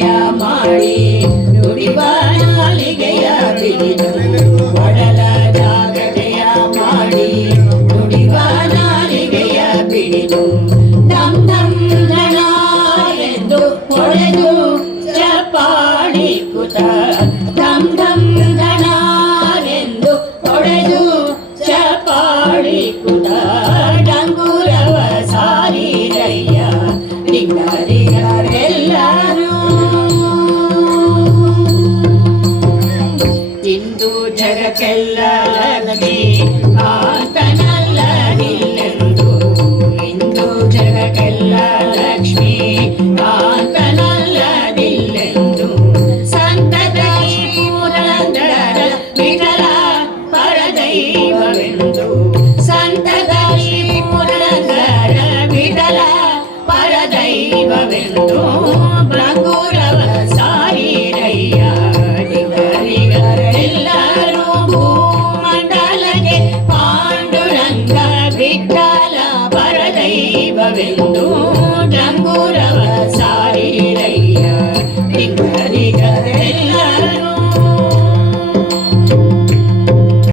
ಜಾಗಟೆಯ ಮಾಡಿ ನುಡಿವ ನಾಲಿಗೆಯ ಬಿಡಿದು ಒಡಲ ಜಾಗಟೆಯ ಮಾಡಿ ನುಡಿವ ನಾಲಿಗೆಯ ಬಿಡಿದು ಧಂ ಧಂ ಧನ ಎಂದು ಹೊಡೆದು ಚಪಾಳಿ ಕುತ ಧಂ ಧಂ ಧನ ಎಂದು ಹೊಡೆದು ಚಪಾಳಿ ಕುತ ಡಂಗುರವ ಸಾರಿರಯ್ಯ ಡಿಂಗರಿಗರೆಲ್ಲರೂ ಇಂದು ಜಗಕ್ಕೆಲ್ಲ ಲಕ್ಷ್ಮಿ ಕಾಂತನಲ್ಲದಿಲ್ಲೆಂದು ಇಂದು ಜಗಕ್ಕೆಲ್ಲ ಲಕ್ಷ್ಮಿ ಕಾಂತನಲ್ಲದಿಲ್ಲೆಂದು ಸಂತತ ಪುರಂದರ ವಿಠಲ ಪರದೈವವೆಂದು ಸಂತತ ಪುರಂದರ ವಿಠಲ ಪರದೈವವೆಂದು ಭೃಂಗುರವ ಸಾರಿರಯ್ಯ ಡಿಂಗರಿಗರೆಲ್ಲರೂ ಭೂಮಂಡಲಕ್ಕೆ ಪಾಂಡುರಂಗ ವಿಠಲ ಪರದೈವವೆಂದು ಭೃಂಗುರವ